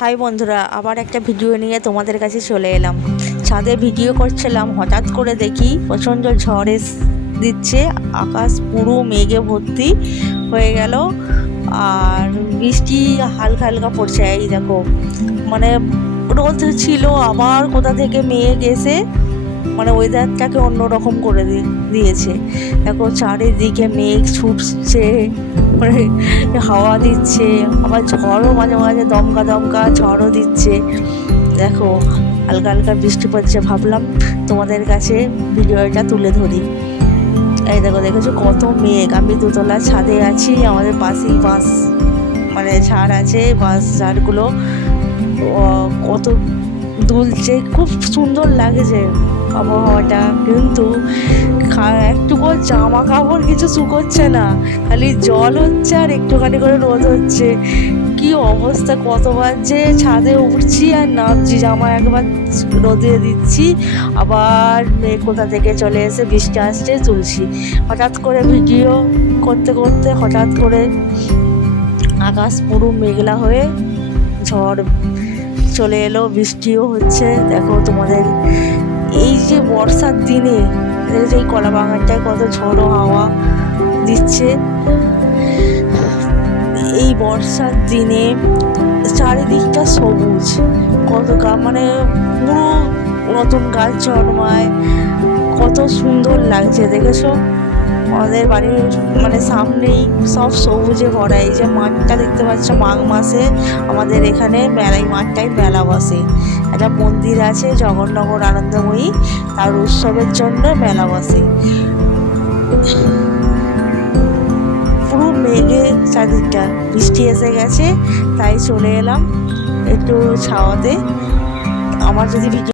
High বন্ধুরা, আবার একটা ভিডিও নিয়ে তোমাদের কাছে চলে এলাম। ছাদে ভিডিও করছিলাম, হঠাৎ করে দেখি প্রচণ্ড ঝড় দিচ্ছে, আকাশ পুরো মেঘে ভর্তি হয়ে গেল আর বৃষ্টি হালকা হালকা পড়ছে। এই দেখো, মানে রোদ ছিল, আবার কোথা থেকে মেঘ এসে মানে ওয়েদারটাকে অন্যরকম করে দিয়েছে। দেখো চারিদিকে মেঘ ছুটছে, মানে হাওয়া দিচ্ছে, আবার ঝড়ও মাঝে মাঝে দমকা দমকা ঝড়ও দিচ্ছে। দেখো হালকা হালকা বৃষ্টি পড়ছে, ভাবলাম তোমাদের কাছে ভিডিওটা তুলে ধরি। এই দেখো, দেখেছো কত মেঘ। আমি দোতলা ছাদে আছি, আমাদের পাশেই বাঁশ মানে ঝাড় আছে, বাঁশ ঝাড়গুলো কত দুলছে, খুব সুন্দর লাগছে আবহাওয়াটা। কিন্তু একটুকু জামা কাপড় কিছু শুকোচ্ছে না, খালি জল হচ্ছে আর একটুখানি করে রোদ হচ্ছে। কি অবস্থা, কতবার যে ছাদে উঠছি আর নামছি, জামা একবার রোদে দিচ্ছি, আবার মেঘ কোথা থেকে চলে এসে বৃষ্টি আসছে তুলছি। হঠাৎ করে ভিডিও করতে করতে হঠাৎ করে আকাশ পুরো মেঘলা হয়ে ঝড় চলে এলো, বৃষ্টিও হচ্ছে। দেখো তোমাদের এই যে বর্ষার দিনে এই কলা বাগানটায় কত ঝড়ো হাওয়া দিচ্ছে। এই বর্ষার দিনে চারিদিকটা সবুজ, কত মানে পুরো নতুন গাছ জন্মায়, কত সুন্দর লাগছে। দেখেছো আমাদের বাড়ির মানে সামনেই সব সবুজে ভরা। এই যে মাঠটা দেখতে পাচ্ছ, মাঘ মাসে আমাদের এখানে মেলায় মাঠটায় মেলা বসে। একটা মন্দির আছে জগন্নগর আনন্দময়ী, তার উৎসবের জন্য মেলা বসে। পুরো মেঘে চারদিকটা, বৃষ্টি এসে গেছে, তাই চলে এলাম একটু ছাওয়াতে। আমার যদি ভিডিও